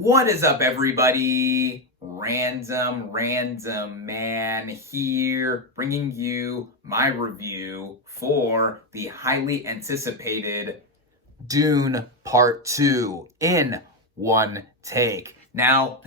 What is up, everybody? Man here, bringing you my review for the highly anticipated Dune Part 2 in one take. Now,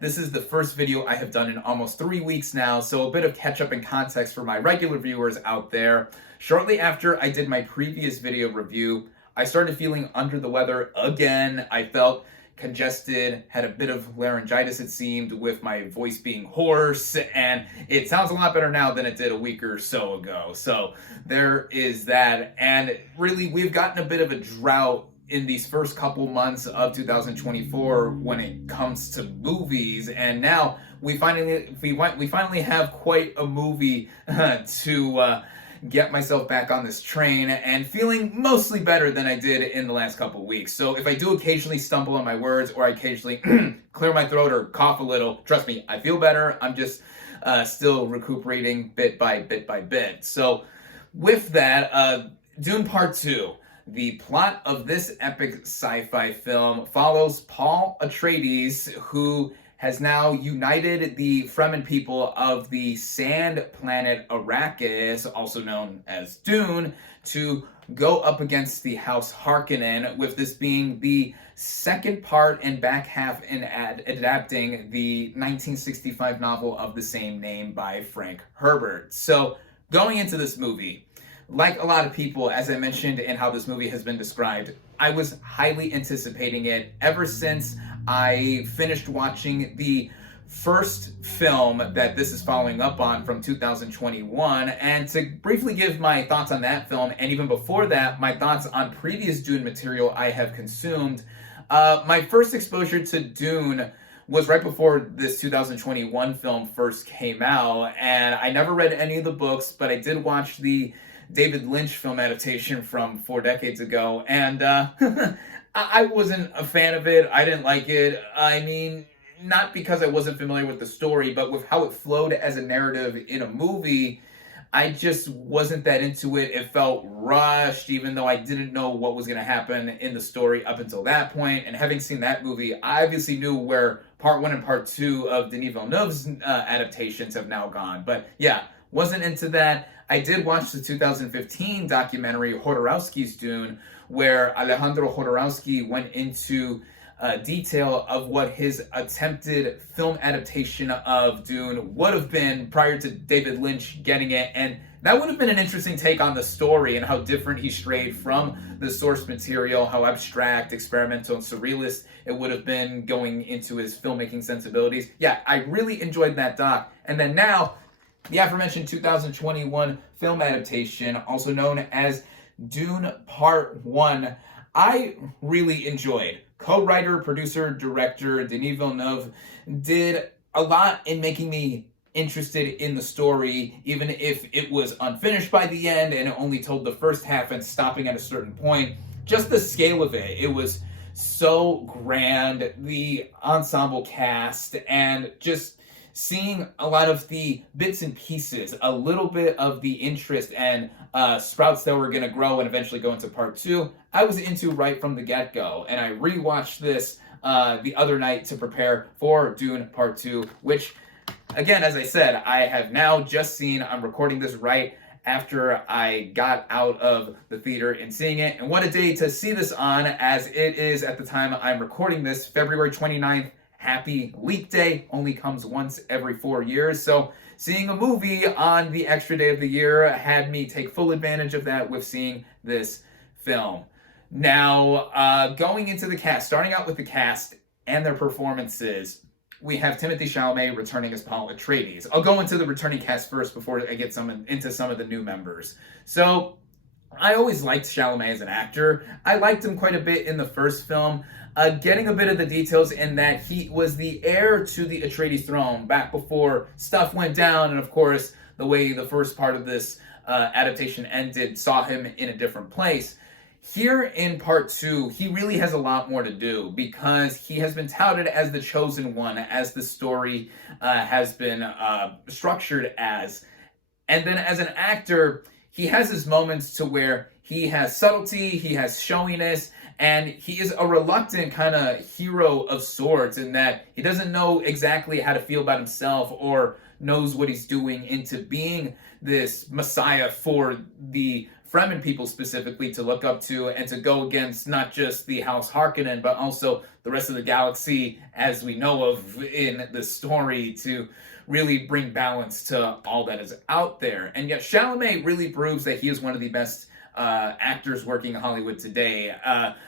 this is the first video I have done in almost 3 weeks now, so a bit of catch up and context for my regular viewers out there. Shortly after I did my previous video review, I started feeling under the weather again. I felt congested, had a bit of laryngitis, it seemed, with my voice being hoarse, and it sounds a lot better now than it did a week or so ago. So there is that. And really, we've gotten a bit of a drought in these first couple months of 2024 when it comes to movies, and now we finally have quite a movie to get myself back on this train, and feeling mostly better than I did in the last couple of weeks. So if I do occasionally stumble on my words, or I occasionally clear my throat or cough a little, trust me, I feel better. I'm just still recuperating bit by bit. So with that, Dune Part 2. The plot of this epic sci-fi film follows Paul Atreides, who has now united the Fremen people of the sand planet Arrakis, also known as Dune, to go up against the House Harkonnen, with this being the second part and back half in adapting the 1965 novel of the same name by Frank Herbert. So, going into this movie, like a lot of people, as I mentioned in how this movie has been described, I was highly anticipating it ever since I finished watching the first film that this is following up on from 2021. And to briefly give my thoughts on that film, and even before that, my thoughts on previous Dune material I have consumed, my first exposure to Dune was right before this 2021 film first came out, and I never read any of the books, but I did watch the David Lynch film adaptation from 4 decades ago, and I wasn't a fan of it. I didn't like it. I mean, not because I wasn't familiar with the story, but with how it flowed as a narrative in a movie, I just wasn't that into it. It felt rushed, even though I didn't know what was going to happen in the story up until that point. And having seen that movie, I obviously knew where Part 1 and Part 2 of Denis Villeneuve's adaptations have now gone. But yeah, wasn't into that. I did watch the 2015 documentary Jodorowsky's Dune, where Alejandro Jodorowsky went into detail of what his attempted film adaptation of Dune would have been prior to David Lynch getting it, and that would have been an interesting take on the story and how different he strayed from the source material, how abstract, experimental, and surrealist it would have been going into his filmmaking sensibilities. Yeah, I really enjoyed that doc. And then now, the aforementioned 2021 film adaptation, also known as Dune Part 1, I really enjoyed. Co-writer, producer, director Denis Villeneuve did a lot in making me interested in the story, even if it was unfinished by the end and it only told the first half and stopping at a certain point. Just the scale of it, it was so grand, the ensemble cast, and just seeing a lot of the bits and pieces, a little bit of the interest and sprouts that were going to grow and eventually go into Part 2, I was into right from the get-go. And I rewatched this the other night to prepare for Dune Part 2, which, again, as I said, I have now just seen. I'm recording this right after I got out of the theater and seeing it. And what a day to see this on, as it is, at the time I'm recording this, February 29th, Happy Leap Day, only comes once every 4 years. So seeing a movie on the extra day of the year had me take full advantage of that with seeing this film. Now, going into the cast, starting out with the cast and their performances, we have Timothée Chalamet returning as Paul Atreides. I'll go into the returning cast first before I get into some of the new members. So, I always liked Chalamet as an actor. I liked him quite a bit in the first film. Getting a bit of the details in that he was the heir to the Atreides throne back before stuff went down, and of course, the way the first part of this adaptation ended saw him in a different place. Here in Part 2, he really has a lot more to do because he has been touted as the chosen one, as the story has been structured as. And then as an actor, he has his moments to where he has subtlety, he has showiness, And he is a reluctant kind of hero of sorts in that he doesn't know exactly how to feel about himself or knows what he's doing into being this messiah for the Fremen people specifically to look up to and to go against not just the House Harkonnen, but also the rest of the galaxy as we know of in the story, to really bring balance to all that is out there. And yet Chalamet really proves that he is one of the best actors working in Hollywood today.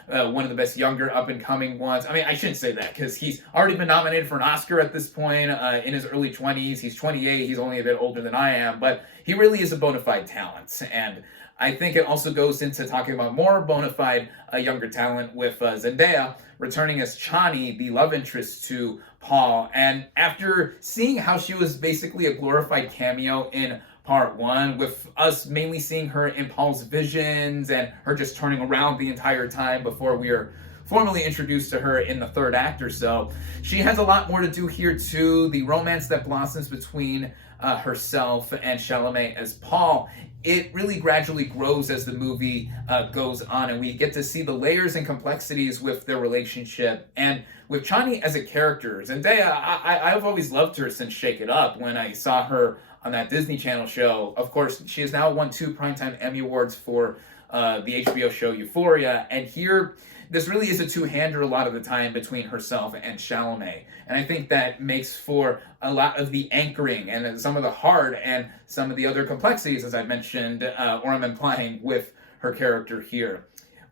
One of the best younger up-and-coming ones. I mean, I shouldn't say that because he's already been nominated for an Oscar at this point in his early 20s. He's 28. He's only a bit older than I am, but he really is a bona fide talent. And I think it also goes into talking about more bona fide younger talent with Zendaya returning as Chani, the love interest to Paul. And after seeing how she was basically a glorified cameo in part one, with us mainly seeing her in Paul's visions and her just turning around the entire time before we are formally introduced to her in the third act or so, she has a lot more to do here too. The romance that blossoms between herself and Chalamet as Paul, it really gradually grows as the movie goes on, and we get to see the layers and complexities with their relationship. And with Chani as a character, Zendaya, I've always loved her since Shake It Up when I saw her on that Disney Channel show. Of course, she has now won 2 Primetime Emmy Awards for the HBO show Euphoria, and here this really is a two-hander a lot of the time between herself and Chalamet. And I think that makes for a lot of the anchoring and some of the hard and some of the other complexities, as I mentioned, or I'm implying, with her character here.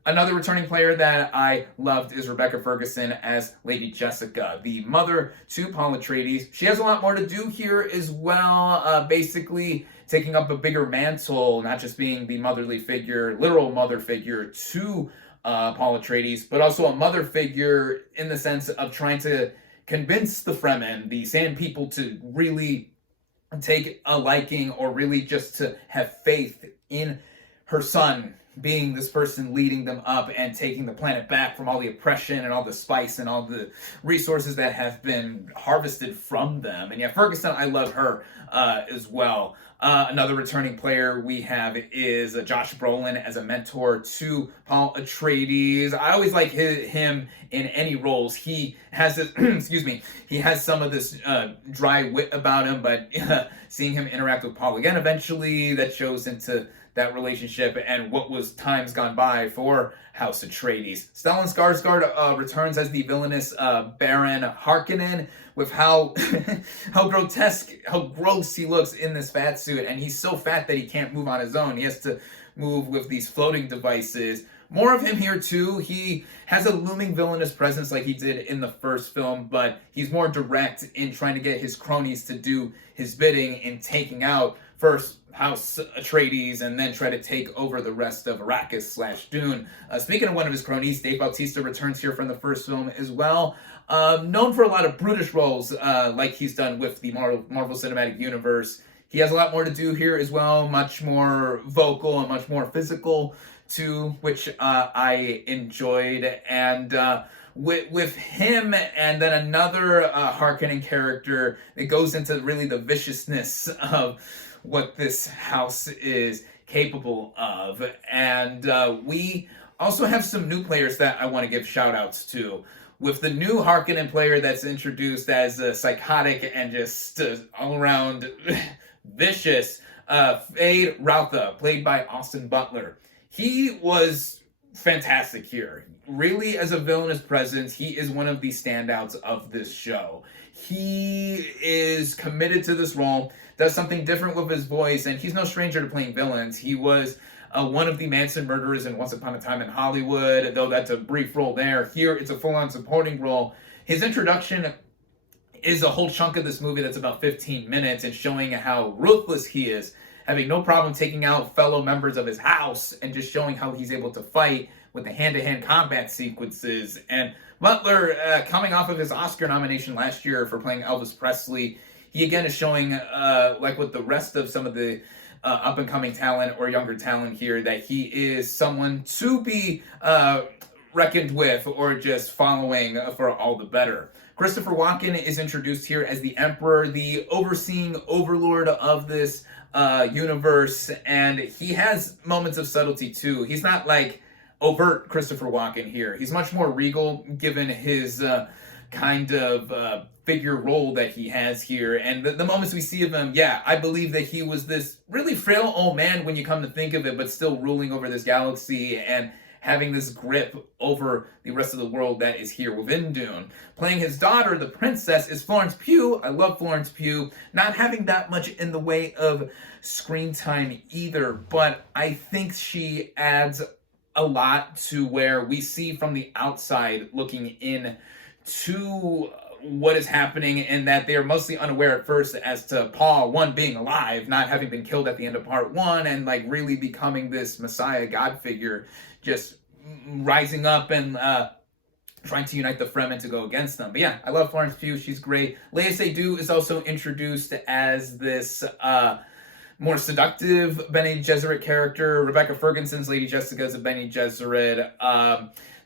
Another returning player that I loved is Rebecca Ferguson as Lady Jessica, the mother to Paul Atreides. She has a lot more to do here as well, basically taking up a bigger mantle, not just being the motherly figure, literal mother figure to Paul Atreides, but also a mother figure in the sense of trying to convince the Fremen, the Sand People, to really take a liking or really just to have faith in her son being this person leading them up and taking the planet back from all the oppression and all the spice and all the resources that have been harvested from them. And yeah, Ferguson, I love her as well. Another returning player we have is Josh Brolin as a mentor to Paul Atreides. I always like him in any roles. He has this, excuse me, he has some of this dry wit about him, but seeing him interact with Paul again eventually, that shows into that relationship and what was times gone by for House Atreides. Stellan Skarsgård returns as the villainous Baron Harkonnen, with how grotesque, how gross he looks in this fat suit, and he's so fat that he can't move on his own. He has to move with these floating devices. More of him here too. He has a looming villainous presence like he did in the first film, but he's more direct in trying to get his cronies to do his bidding in taking out first House Atreides and then try to take over the rest of Arrakis/Dune. Speaking of one of his cronies, Dave Bautista returns here from the first film as well. Known for a lot of brutish roles like he's done with the Marvel Cinematic Universe. He has a lot more to do here as well, much more vocal and much more physical too, which I enjoyed. And with him and then another Harkonnen character, it goes into really the viciousness of what this house is capable of. And we also have some new players that I want to give shout outs to. With the new Harkonnen player that's introduced as psychotic and just all around vicious, Fade Routha, played by Austin Butler. He was fantastic here. Really, as a villainous presence, he is one of the standouts of this show. He is committed to this role, does something different with his voice, and he's no stranger to playing villains. He was one of the Manson murderers in Once Upon a Time in Hollywood, though that's a brief role there. Here, it's a full-on supporting role. His introduction is a whole chunk of this movie that's about 15 minutes and showing how ruthless he is, having no problem taking out fellow members of his house and just showing how he's able to fight with the hand-to-hand combat sequences. And Butler, coming off of his Oscar nomination last year for playing Elvis Presley, he again is showing, like with the rest of some of the up-and-coming talent or younger talent here, that he is someone to be reckoned with or just following for all the better. Christopher Walken is introduced here as the Emperor, the overseeing overlord of this universe, and he has moments of subtlety too. He's not like overt Christopher Walken here. He's much more regal given his kind of figure role that he has here. And the moments we see of him, yeah, I believe that he was this really frail old man when you come to think of it, but still ruling over this galaxy and having this grip over the rest of the world that is here within Dune. Playing his daughter, the princess, is Florence Pugh. I love Florence Pugh. Not having that much in the way of screen time either, but I think she adds a lot to where we see from the outside looking in to what is happening, and that they're mostly unaware at first as to Paul, one, being alive, not having been killed at the end of part one, and like really becoming this messiah god figure, just rising up and trying to unite the Fremen to go against them. But yeah, I love Florence Pugh. She's great. Léa Seydoux is also introduced as this more seductive Bene Gesserit character. Rebecca Ferguson's Lady Jessica is a Bene Gesserit.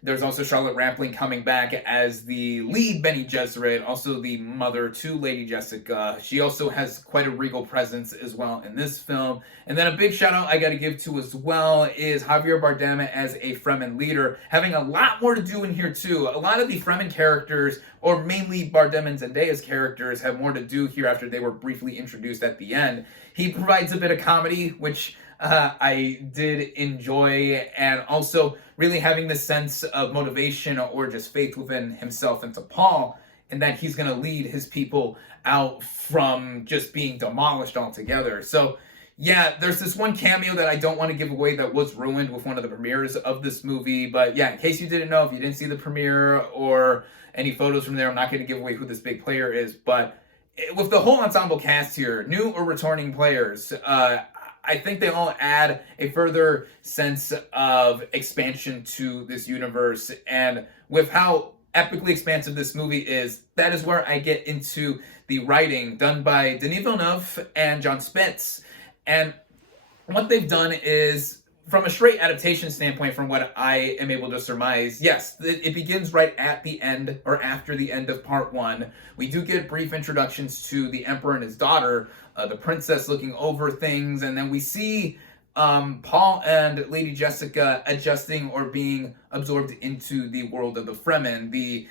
There's also Charlotte Rampling coming back as the lead Bene Gesserit, also the mother to Lady Jessica. She also has quite a regal presence as well in this film. And then a big shout out I got to give to as well is Javier Bardem as a Fremen leader, having a lot more to do in here too. A lot of the Fremen characters, or mainly Bardem and Zendaya's characters, have more to do here after they were briefly introduced at the end. He provides a bit of comedy, which I did enjoy, and also really having this sense of motivation or just faith within himself and to Paul, and that he's going to lead his people out from just being demolished altogether. So yeah, there's this one cameo that I don't want to give away that was ruined with one of the premieres of this movie, but yeah, in case you didn't know, if you didn't see the premiere or any photos from there, I'm not going to give away who this big player is, but with the whole ensemble cast here, new or returning players, I think they all add a further sense of expansion to this universe. And with how epically expansive this movie is, that is where I get into the writing done by Denis Villeneuve and John Spitz. And what they've done is, from a straight adaptation standpoint, from what I am able to surmise, yes, it begins right at the end, or after the end of part one. We do get brief introductions to the Emperor and his daughter, the princess looking over things, and then we see Paul and Lady Jessica adjusting or being absorbed into the world of the Fremen, the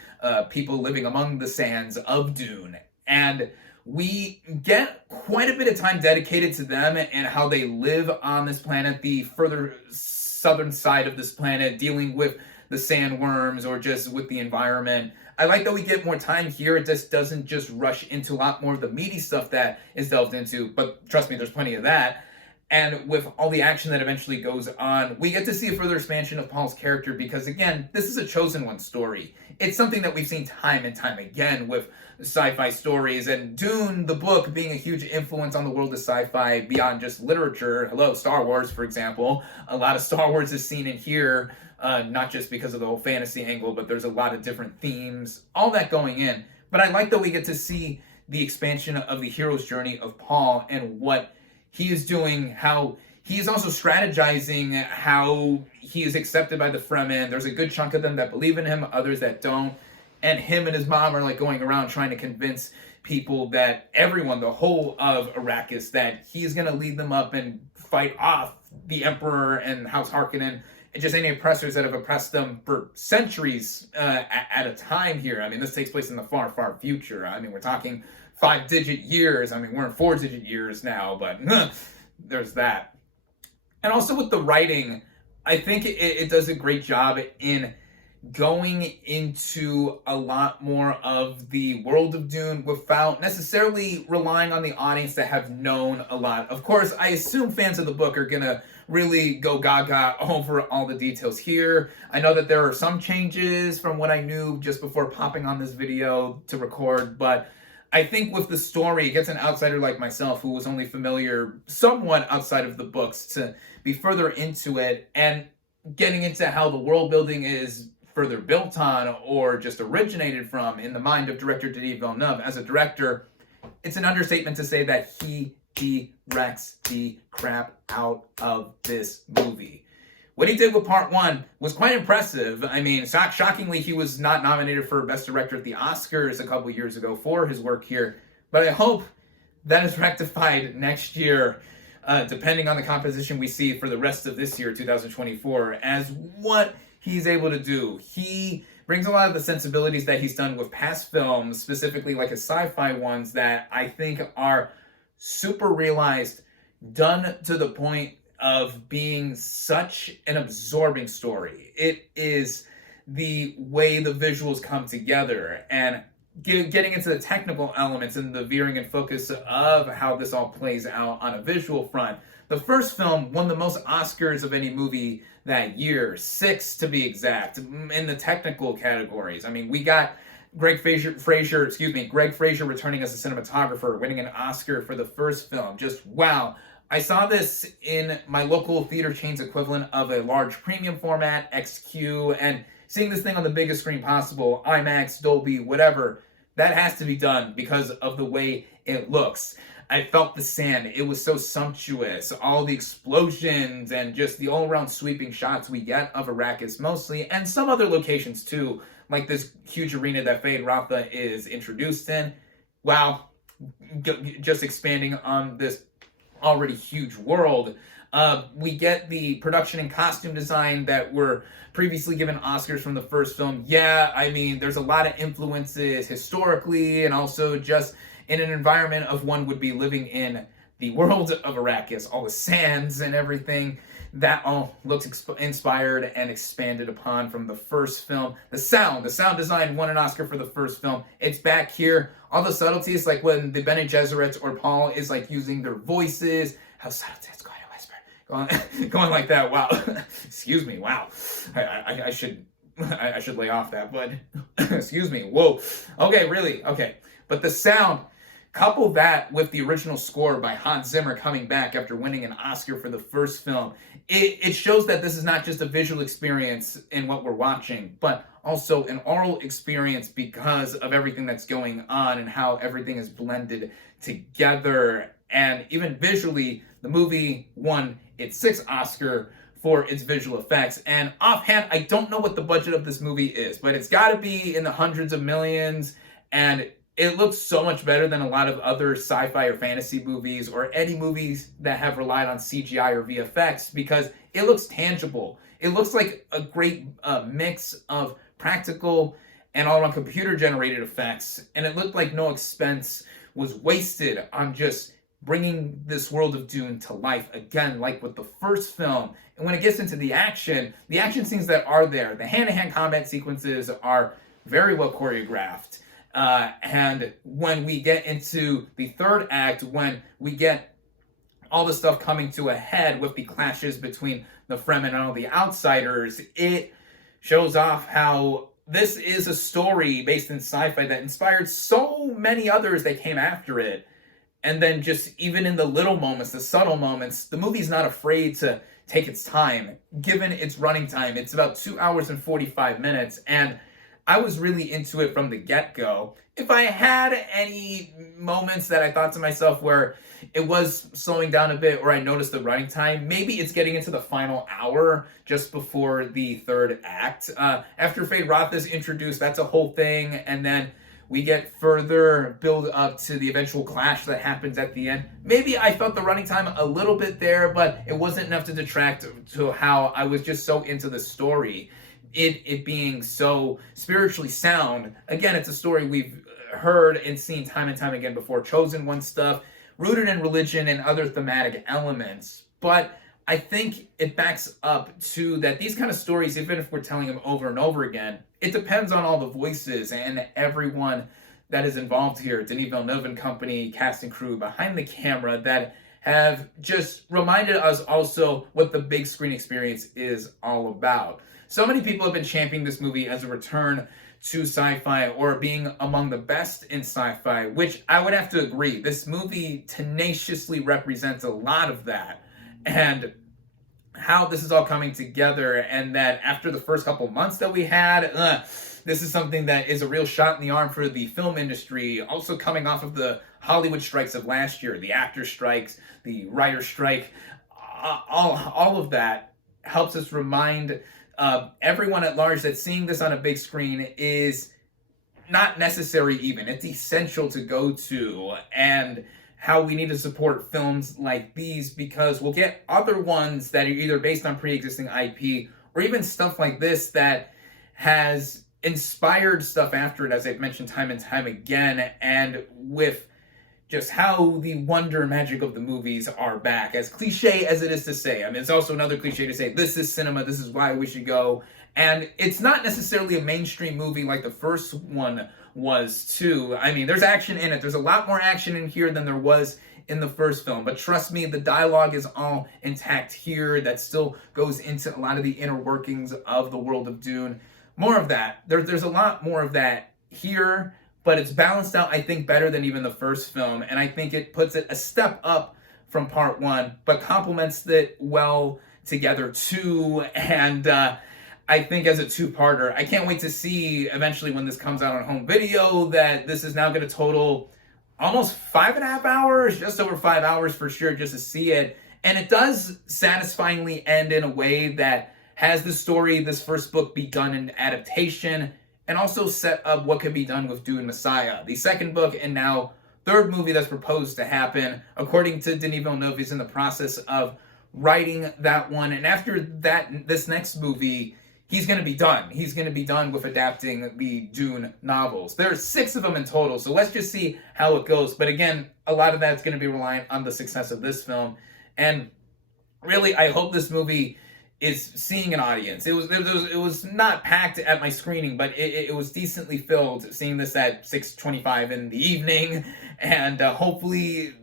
people living among the sands of Dune. And we get quite a bit of time dedicated to them and how they live on this planet, the further southern side of this planet, dealing with the sandworms or just with the environment. I like that we get more time here. It just doesn't just rush into a lot more of the meaty stuff that is delved into, but trust me, there's plenty of that. And with all the action that eventually goes on, we get to see a further expansion of Paul's character because, again, this is a chosen one story. It's something that we've seen time and time again with sci-fi stories, and Dune, the book, being a huge influence on the world of sci-fi beyond just literature. Hello, Star Wars, for example. A lot of Star Wars is seen in here, not just because of the whole fantasy angle, but there's a lot of different themes, all that going in. But I like that we get to see the expansion of the hero's journey of Paul and what he is doing, how he is also strategizing, how he is accepted by the Fremen. There's a good chunk of them that believe in him, others that don't. And him and his mom are like going around trying to convince people that everyone, the whole of Arrakis, that he's going to lead them up and fight off the Emperor and House Harkonnen and just any oppressors that have oppressed them for centuries at a time here. I mean, this takes place in the far, far future. I mean, we're talking 5-digit years. I mean, we're in 4-digit years now, but there's that. And also with the writing, I think it does a great job in going into a lot more of the world of Dune without necessarily relying on the audience that have known a lot. Of course, I assume fans of the book are gonna really go gaga over all the details here. I know that there are some changes from what I knew just before popping on this video to record, but I think with the story, it gets an outsider like myself who was only familiar somewhat outside of the books to be further into it and getting into how the world building is further built on or just originated from in the mind of director Denis Villeneuve. As a director, it's an understatement to say that he directs the crap out of this movie. What he did with part one was quite impressive. I mean, shockingly, he was not nominated for Best Director at the Oscars a couple years ago for his work here, but I hope that is rectified next year. depending on the composition we see for the rest of this year, 2024, as what he's able to do. He brings a lot of the sensibilities that he's done with past films, specifically like his sci-fi ones, that I think are super realized, done to the point of being such an absorbing story. It is the way the visuals come together, and getting into the technical elements and the veering and focus of how this all plays out on a visual front. The first film won the most Oscars of any movie that year, 6 to be exact, in the technical categories. I mean, we got Greg Fraser returning as a cinematographer, winning an Oscar for the first film. Just wow. I saw this in my local theater chain's equivalent of a large premium format, XQ, and seeing this thing on the biggest screen possible, IMAX, Dolby, whatever, that has to be done because of the way it looks. I felt the sand. It was so sumptuous. All the explosions and just the all-around sweeping shots we get of Arrakis mostly, and some other locations too, like this huge arena that Fade Ratha is introduced in. Wow. Just expanding on this already huge world. We get the production and costume design that were previously given Oscars from the first film. Yeah, I mean, there's a lot of influences historically and also just in an environment of one would be living in the world of Arrakis, all the sands and everything. That all looks inspired and expanded upon from the first film. The sound design won an Oscar for the first film. It's back here. All the subtleties, like when the Bene Gesserit or Paul is like using their voices, how subtle it's going to whisper, going like that. Wow, excuse me. Wow, I should lay off that, but excuse me. Whoa. Okay, really. Okay, but the sound. Couple that with the original score by Hans Zimmer coming back after winning an Oscar for the first film. It shows that this is not just a visual experience in what we're watching, but also an oral experience because of everything that's going on and how everything is blended together. And even visually, the movie won its 6th Oscar for its visual effects. And offhand, I don't know what the budget of this movie is, but it's got to be in the hundreds of millions. And it looks so much better than a lot of other sci-fi or fantasy movies or any movies that have relied on CGI or VFX because it looks tangible. It looks like a great mix of practical and all-around computer-generated effects, and it looked like no expense was wasted on just bringing this world of Dune to life again, like with the first film. And when it gets into the action scenes that are there, the hand-to-hand combat sequences are very well choreographed. And when we get into the third act, when we get all the stuff coming to a head with the clashes between the Fremen and all the outsiders, it shows off how this is a story based in sci-fi that inspired so many others that came after it. And then just even in the little moments, the subtle moments, the movie's not afraid to take its time. Given its running time, it's about 2 hours and 45 minutes, and I was really into it from the get-go. If I had any moments that I thought to myself where it was slowing down a bit or I noticed the running time, maybe it's getting into the final hour just before the third act. After Fade Roth is introduced, that's a whole thing, and then we get further build up to the eventual clash that happens at the end. Maybe I felt the running time a little bit there, but it wasn't enough to detract to how I was just so into the story. It being so spiritually sound. Again, it's a story we've heard and seen time and time again before. Chosen One stuff, rooted in religion and other thematic elements. But I think it backs up to that these kind of stories, even if we're telling them over and over again, it depends on all the voices and everyone that is involved here. Denis Villeneuve and company, cast and crew behind the camera that have just reminded us also what the big screen experience is all about. So many people have been championing this movie as a return to sci-fi or being among the best in sci-fi, which I would have to agree. This movie tenaciously represents a lot of that. And how this is all coming together, and that after the first couple months that we had, this is something that is a real shot in the arm for the film industry. Also coming off of the Hollywood strikes of last year, the actor strikes, the writer strike, all of that helps us remind everyone at large that seeing this on a big screen is not necessary even. It's essential to go to. And how we need to support films like these, because we'll get other ones that are either based on pre-existing IP or even stuff like this that has inspired stuff after it, as I've mentioned time and time again, and with just how the wonder and magic of the movies are back. As cliche as it is to say, I mean, it's also another cliche to say, this is cinema, this is why we should go. And it's not necessarily a mainstream movie like the first one was, too. I mean, there's action in it. There's a lot more action in here than there was in the first film. But trust me, the dialogue is all intact here. That still goes into a lot of the inner workings of the world of Dune. More of that. There's a lot more of that here, but it's balanced out, I think, better than even the first film. And I think it puts it a step up from part one, but complements it well together too. And I think as a two-parter, I can't wait to see eventually when this comes out on home video that this is now going to total almost 5.5 hours, just over 5 hours for sure, just to see it. And it does satisfyingly end in a way that has the story, this first book, begun an adaptation, and also set up what could be done with Dune Messiah, the second book and now third movie that's proposed to happen. According to Denis Villeneuve, he's in the process of writing that one, and after that, this next movie, he's going to be done. He's going to be done with adapting the Dune novels. There's 6 of them in total, so let's just see how it goes. But again, a lot of that's going to be reliant on the success of this film, and really, I hope this movie is seeing an audience. It was not packed at my screening, but it was decently filled, seeing this at 6:25 in the evening, and hopefully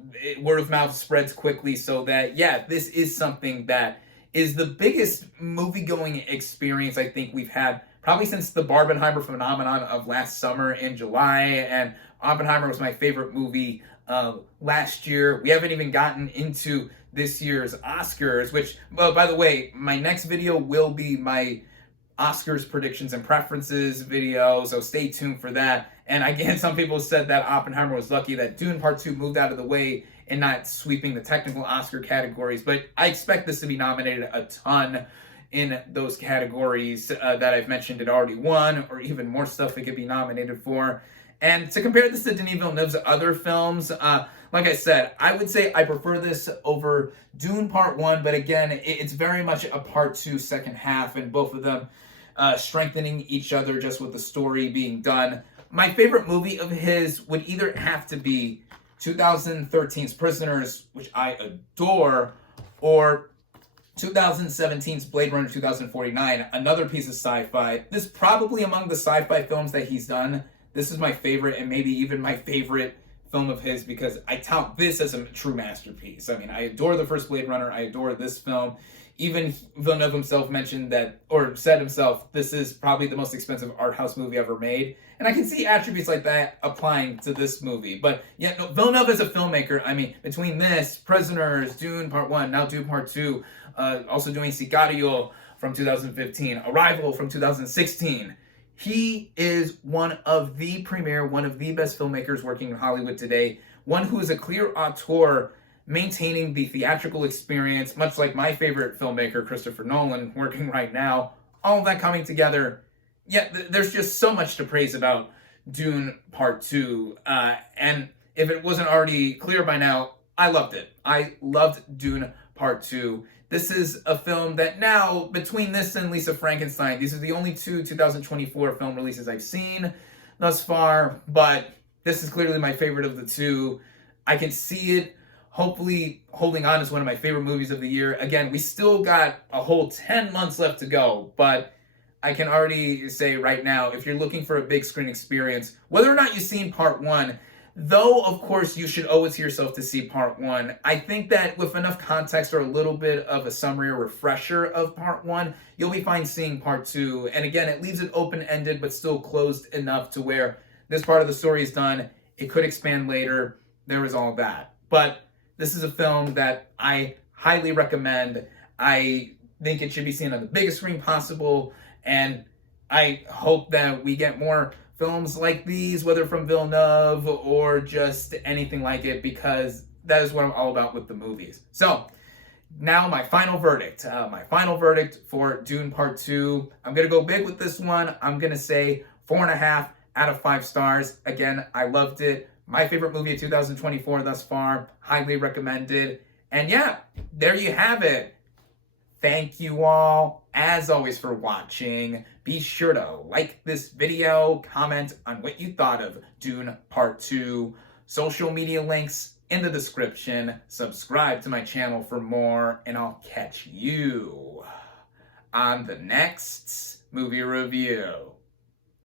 word of mouth spreads quickly so that, yeah, this is something that is the biggest movie-going experience I think we've had probably since the Barbenheimer phenomenon of last summer in July, and Oppenheimer was my favorite movie last year. We haven't even gotten into this year's Oscars, which, well, by the way, my next video will be my Oscars predictions and preferences video, so stay tuned for that. And again, some people said that Oppenheimer was lucky that Dune Part 2 moved out of the way and not sweeping the technical Oscar categories, but I expect this to be nominated a ton in those categories that I've mentioned it already won, or even more stuff it could be nominated for. And to compare this to Denis Villeneuve's other films, like I said, I would say I prefer this over Dune Part 1, but again, it's very much a Part 2 second half, and both of them strengthening each other just with the story being done. My favorite movie of his would either have to be 2013's Prisoners, which I adore, or 2017's Blade Runner 2049, another piece of sci-fi. This is probably among the sci-fi films that he's done. This is my favorite, and maybe even my favorite film of his, because I tout this as a true masterpiece. I mean, I adore the first Blade Runner. I adore this film. Even Villeneuve himself mentioned that, or said himself, this is probably the most expensive art house movie ever made. And I can see attributes like that applying to this movie. But yeah, no, Villeneuve as a filmmaker, I mean, between this, Prisoners, Dune Part 1, now Dune Part 2, also doing Sicario from 2015, Arrival from 2016, he is one of the premier, one of the best filmmakers working in Hollywood today, one who is a clear auteur, maintaining the theatrical experience, much like my favorite filmmaker, Christopher Nolan, working right now. All of that coming together. Yeah, there's just so much to praise about Dune Part 2. And if it wasn't already clear by now, I loved it. I loved Dune Part 2. This is a film that now, between this and Lisa Frankenstein, these are the only 2 2024 film releases I've seen thus far, but this is clearly my favorite of the 2. I can see it hopefully holding on as one of my favorite movies of the year. Again, we still got a whole 10 months left to go, but I can already say right now, if you're looking for a big screen experience, whether or not you've seen Part 1, though, of course, you should owe it to yourself to see Part 1, I think that with enough context or a little bit of a summary or refresher of Part 1, you'll be fine seeing Part 2. And again, it leaves it open-ended but still closed enough to where this part of the story is done. It could expand later. There is all that. But this is a film that I highly recommend. I think it should be seen on the biggest screen possible, and I hope that we get more films like these, whether from Villeneuve or just anything like it, because that is what I'm all about with the movies. So, now my final verdict. My final verdict for Dune Part 2. I'm going to go big with this one. I'm going to say 4.5 out of 5 stars. Again, I loved it. my favorite movie of 2024 thus far. Highly recommended. And yeah, there you have it. Thank you all, as always, for watching. Be sure to like this video, comment on what you thought of Dune Part 2. Social media links in the description. Subscribe to my channel for more, and I'll catch you on the next movie review.